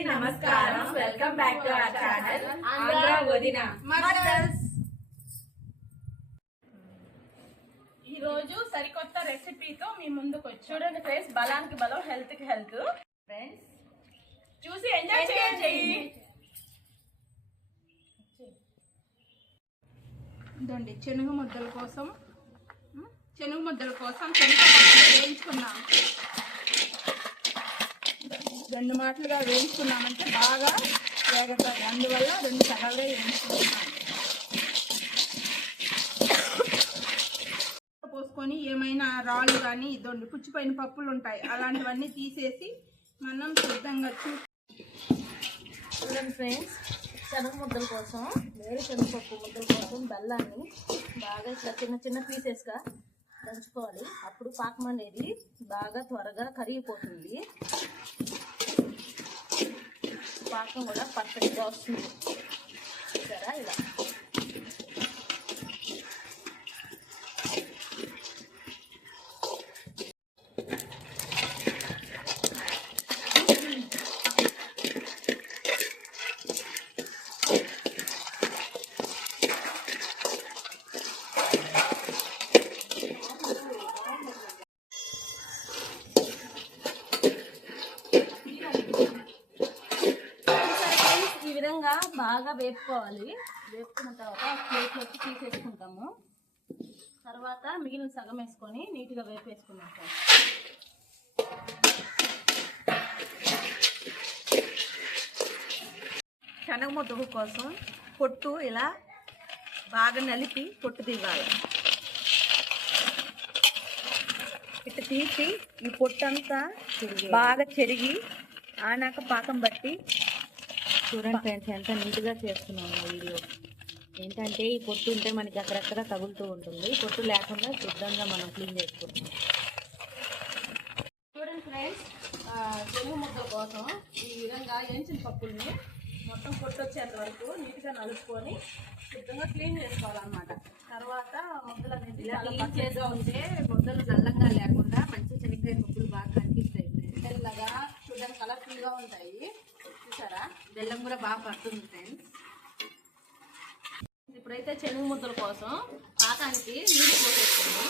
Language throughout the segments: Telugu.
నమస్కారం. Welcome back to our channel Andhra వదిన. ఈ రోజు సరికొత్త రెసిపీతో మీ ముందుకు వచ్చి చూడండి ఫ్రెండ్స్. బలానికి బలం, హెల్త్ కి హెల్త్. ఫ్రెండ్స్ చూసి ఎంజాయ్ చేయండి. ఇదండి శనగ ముద్దల కోసం వేయించుకున్నాం. రెండు మాటలుగా వేయించుకున్నామంటే బాగా వేగతాయి. అందువల్ల రెండు సగాలుగా వేయించుకున్నాం. పోసుకొని ఏమైనా రాళ్ళు కానీ ఇదండి పుచ్చిపోయిన పప్పులు ఉంటాయి, అలాంటివన్నీ తీసేసి మనం సిద్ధంగా చూడండి ఫ్రెండ్స్. శనగ ముద్దల కోసం, వేరుశనగపప్పు ముద్దల కోసం బెల్లాన్ని బాగా ఇట్లా చిన్న చిన్న పీసెస్గా దంచుకోవాలి. అప్పుడు పాకం అనేది బాగా త్వరగా కరిగిపోతుంది. పాకం కూడా పర్ఫెక్ట్గా వస్తుంది. సరే ఇలా బాగా వేపుకోవాలి. వేపుకున్న తర్వాత ప్లేట్లోకి తీసేసుకుంటాము. తర్వాత మిగిలిన సగం వేసుకొని నీట్గా వేపేసుకున్నాం. శనగ ముద్ద కోసం పొట్టు ఇలా బాగా నలిపి పొట్టు తీయాలి. ఇట్లా తీసి ఈ పొట్టు అంతా బాగా చెరిగి ఆనాక పాకం బట్టి. చూడండి ఫ్రెండ్స్, ఎంత నీట్గా చేస్తున్నాము వీడియో. ఏంటంటే ఈ పొట్టు ఉంటే మనకి అక్కడక్కడ తగులుతూ ఉంటుంది. పొట్టు లేకుండా శుద్ధంగా మనం క్లీన్ చేసుకుంటాం. చూడండి ఫ్రెండ్స్, శనగ ముద్ద కోసం ఈ విధంగా ఎంచిన పప్పుల్ని మొత్తం పొట్టు వచ్చేంత వరకు నీట్గా నలుపుకొని శుద్ధంగా క్లీన్ చేసుకోవాలన్నమాట. తర్వాత ముద్దలు అనేది క్లీన్ చేస్తూ ఉంటే ముద్దలు నల్లంగా లేకుండా మంచి శనగకాయ ముద్దలు బాగా కనిపిస్తాయి. తెల్లగా చూడడానికి కలర్ఫుల్గా ఉంటాయి. చూసారా, బెల్లం కూడా బాగా పడుతుంది ఫ్రెండ్స్. ఇప్పుడైతే శనగ ముద్దల కోసం పాకానికి నీళ్ళు పోసేసుకున్నాము.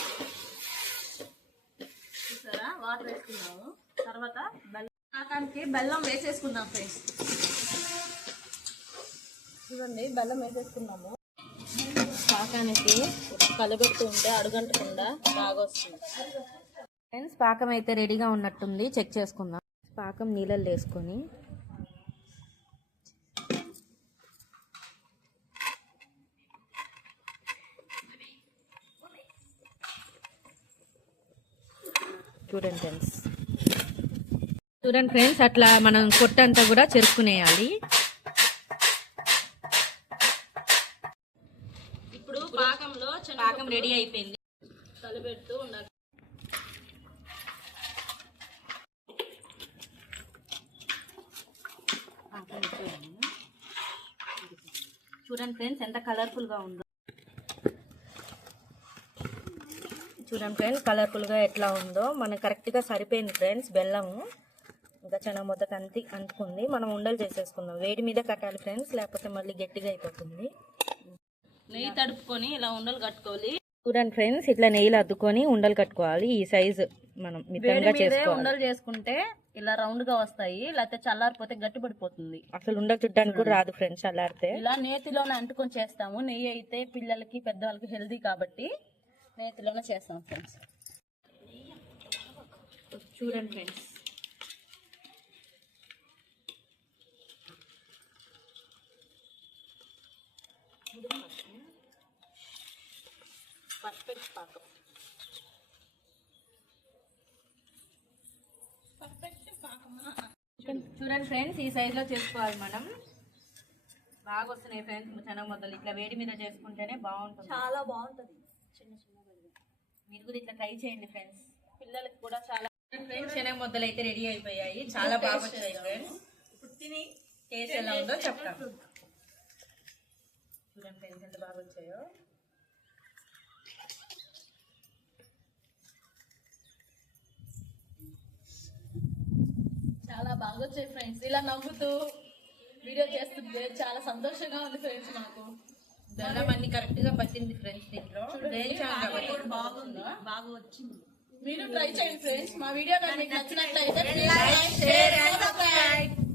చూసారా, వాటర్ వేసుకున్నాము. తర్వాత పాకానికి బెల్లం వేసేసుకున్నాం ఫ్రెండ్స్. చూడండి, బెల్లం వేసేసుకున్నాము. పాకానికి కలబెడుతూ ఉంటే అడుగంటకుండా బాగా వస్తుంది ఫ్రెండ్స్. పాకం అయితే రెడీగా ఉన్నట్టుంది, చెక్ చేసుకుందాం. పాకం నీళ్ళల్లో వేసుకొని చూడండి ఫ్రెండ్స్, అట్లా మనం కొట్టంతా కూడా చెరుకునేయాలి. ఇప్పుడు పాకంలో పాకం రెడీ అయిపోయింది. కలబెడుతూ ఉండాలి. చూడండి ఫ్రెండ్స్, ఎంత కలర్ఫుల్గా ఉందో. చూడండి ఫ్రెండ్స్, కలర్ఫుల్గా ఎట్లా ఉందో. మనకు కరెక్ట్గా సరిపోయింది ఫ్రెండ్స్. బెల్లము ఇంకా శనగ ముద్దకు అంటుకుంది. మనం ఉండలు చేసేసుకుందాం. వేడి మీద కట్టాలి ఫ్రెండ్స్, లేకపోతే మళ్ళీ గట్టిగా అయిపోతుంది. నెయ్యి తడుపుకొని ఇలా ఉండలు కట్టుకోవాలి. చూడండి ఫ్రెండ్స్, ఇట్లా నెయ్యిలు అద్దుకొని ఉండలు కట్టుకోవాలి. ఈ సైజు మనం మితంగా చేసుకోవాలి. ఉండలు చేసుకుంటే ఇలా రౌండ్ గా వస్తాయి, లేకపోతే చల్లారిపోతే గట్టి పడిపోతుంది. అసలు ఉండలు చుట్టానికి కూడా రాదు ఫ్రెండ్స్ చల్లారితే. ఇలా నేతిలోనే అంటుకొని చేస్తాము. నెయ్యి అయితే పిల్లలకి పెద్దవాళ్ళకి హెల్దీ కాబట్టి నేతిలోనే చేస్తాం ఫ్రెండ్స్. చూడండి ఫ్రెండ్స్, పర్ఫెక్ట్ పాకం. చూడండి ఫ్రెండ్స్, ఈ సైజులో చేసుకోవాలి మనం. బాగా వస్తున్నాయి ఫ్రెండ్స్ శనగ ముద్దలు. ఇట్లా వేడి మీద చేసుకుంటేనే బాగుంటుంది, చాలా బాగుంటుంది. మీరు కూడా ఇట్లా ట్రై చేయండి ఫ్రెండ్స్. పిల్లలకి కూడా చాలా. ఫ్రెండ్స్, శనగ ముద్దలు అయితే రెడీ అయిపోయాయి. చాలా బాగా వచ్చాయి ఫ్రెండ్స్. ఇప్పుడు తిని టేస్ట్ ఎలా ఉందో చెప్తాం. చూడండి ఫ్రెండ్స్, ఎంత బాగా వచ్చాయో. చాలా బాగా వచ్చాయి ఫ్రెండ్స్. ఇలా నవ్వుతూ వీడియో చేస్తుంటే చాలా సంతోషంగా ఉంది ఫ్రెండ్స్ నాకు. బెల్లం అన్ని కరెక్ట్ గా పట్టింది ఫ్రెండ్స్. దీంట్లో బాగుంది, బాగా వచ్చింది. మీరు ట్రై చేయండి ఫ్రెండ్స్. మా వీడియో కానీ మీకు నచ్చినట్లయితే లైక్, షేర్ అండ్ సబ్స్క్రైబ్.